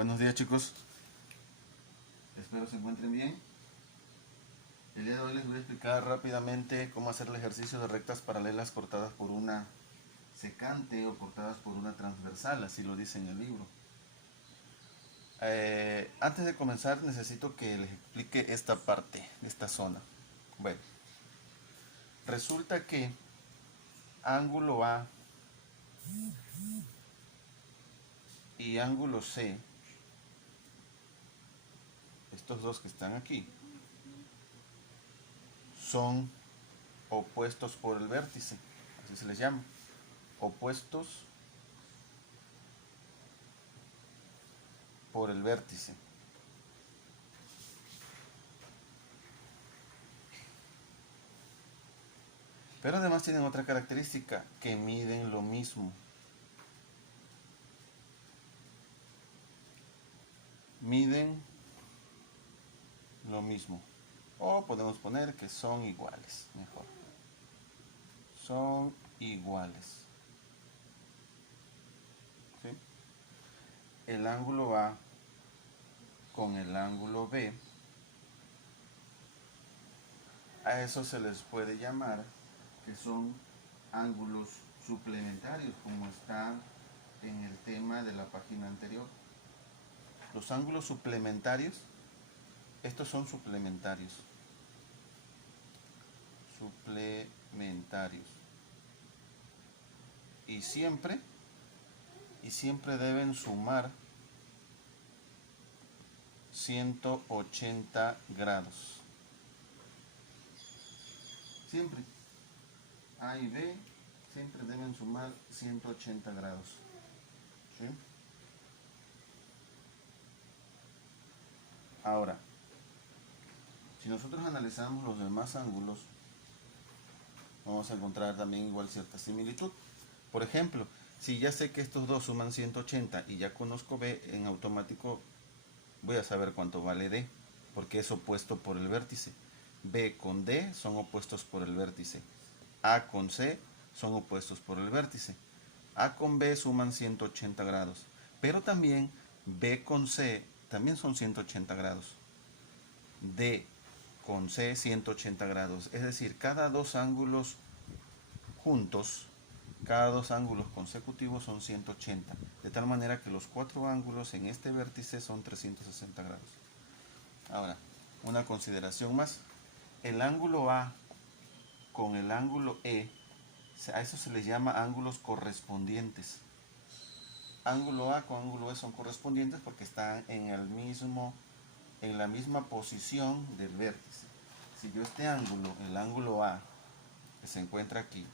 Buenos días, chicos, espero se encuentren bien. El día de hoy les voy a explicar rápidamente cómo hacer el ejercicio de rectas paralelas cortadas por una secante o cortadas por una transversal, así lo dice en el libro. Antes de comenzar necesito que les explique esta parte, esta zona. Bueno, resulta que ángulo A y ángulo C, estos dos que están aquí, son opuestos por el vértice, así se les llama, opuestos por el vértice. Pero además tienen otra característica, que miden lo mismo. Miden lo mismo. O podemos poner que son iguales, mejor. Son iguales. ¿Sí? El ángulo A con el ángulo B, a eso se les puede llamar que son ángulos suplementarios, como está en el tema de la página anterior. Los ángulos suplementarios, estos son suplementarios. Suplementarios. Y siempre deben sumar 180 grados. Siempre. A y B siempre deben sumar 180 grados. ¿Sí? Ahora, si nosotros analizamos los demás ángulos, vamos a encontrar también igual cierta similitud. Por ejemplo, si ya sé que estos dos suman 180 y ya conozco B, en automático voy a saber cuánto vale D, porque es opuesto por el vértice. B con D son opuestos por el vértice. A con C son opuestos por el vértice. A con B suman 180 grados. Pero también B con C también son 180 grados. D con C 180 grados. Es decir, cada dos ángulos juntos, cada dos ángulos consecutivos son 180. De tal manera que los cuatro ángulos en este vértice son 360 grados. Ahora, una consideración más. El ángulo A con el ángulo E, a eso se les llama ángulos correspondientes. Ángulo A con ángulo E son correspondientes porque están en la misma posición del vértice. Si yo este ángulo, el ángulo A, que se encuentra aquí,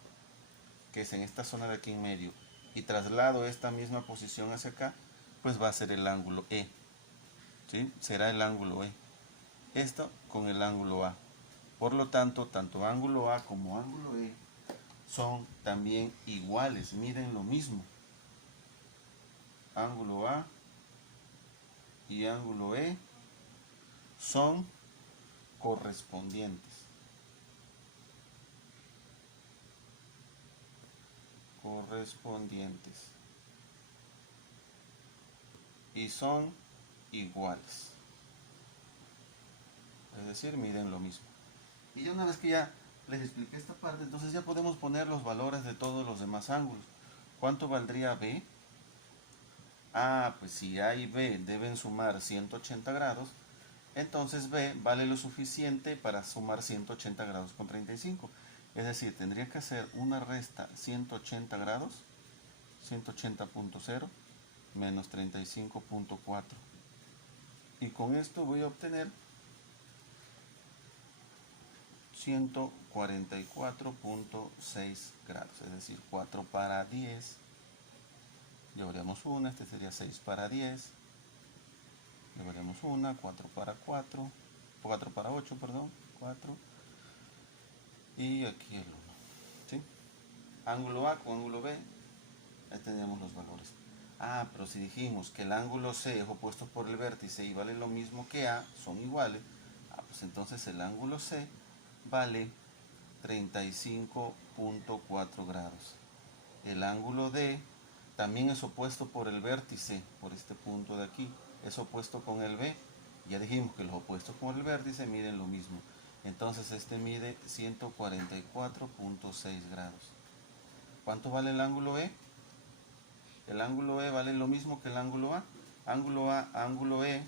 que es en esta zona de aquí en medio, y traslado esta misma posición hacia acá, pues va a ser el ángulo E. ¿Sí? Será el ángulo E. Esto con el ángulo A. Por lo tanto, tanto ángulo A como ángulo E son también iguales, miden lo mismo. Ángulo A y ángulo E son correspondientes. Correspondientes. Y son iguales. Es decir, miden lo mismo. Y ya una vez que ya les expliqué esta parte, entonces ya podemos poner los valores de todos los demás ángulos. ¿Cuánto valdría B? Pues si A y B deben sumar 180 grados, entonces B vale lo suficiente para sumar 180 grados con 35. Es decir, tendría que hacer una resta 180 grados, 180.0 menos 35.4. Y con esto voy a obtener 144.6 grados, es decir, 4 para 10. Llevaríamos una, este sería 6 para 10. Llevaremos una, 4 para 4, 4 para 8, perdón, 4. Y aquí el 1. ¿Sí? Ángulo A con ángulo B, ahí tenemos los valores. Pero si dijimos que el ángulo C es opuesto por el vértice y vale lo mismo que A, son iguales, pues entonces el ángulo C vale 35.4 grados. El ángulo D también es opuesto por el vértice, por este punto de aquí, es opuesto con el B. Ya dijimos que los opuestos con el vértice miden lo mismo. Entonces este mide 144.6 grados. ¿Cuánto vale el ángulo E? El ángulo E vale lo mismo que el ángulo A. Ángulo A, ángulo E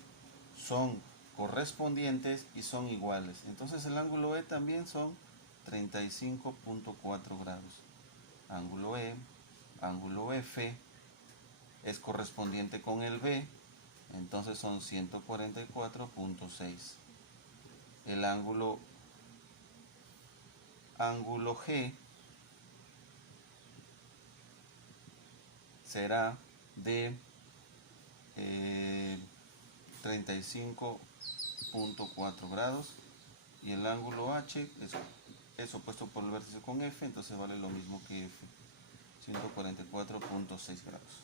son correspondientes y son iguales. Entonces el ángulo E también son 35.4 grados. Ángulo E, ángulo F es correspondiente con el B, entonces son 144.6. El ángulo G será de 35.4 grados y el ángulo H es opuesto por el vértice con F, entonces vale lo mismo que F, 144.6 grados.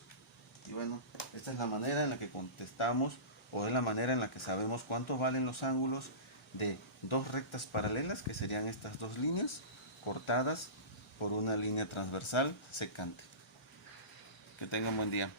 Y bueno, esta es la manera en la que contestamos, o es la manera en la que sabemos cuánto valen los ángulos de dos rectas paralelas, que serían estas dos líneas cortadas por una línea transversal secante. Que tengan buen día.